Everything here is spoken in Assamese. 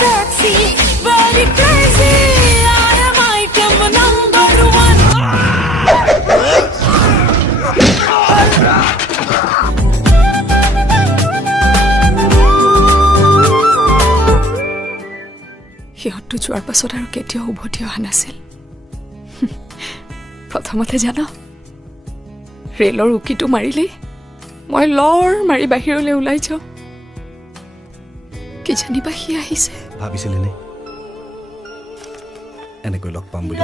sexy, very crazy. I am item number one. সিহঁতটো যোৱাৰ পাছত আৰু কেতিয়াও উভতি অহা নাছিল প্ৰথমতে জানো ৰেলৰ উকিটো মাৰিলেই মই লৰ মাৰি বাহিৰলৈ ওলাই যাওঁ কি জানিবা সি আহিছে ভাবিছিলি নে এনেকৈ লগ পাম বুলি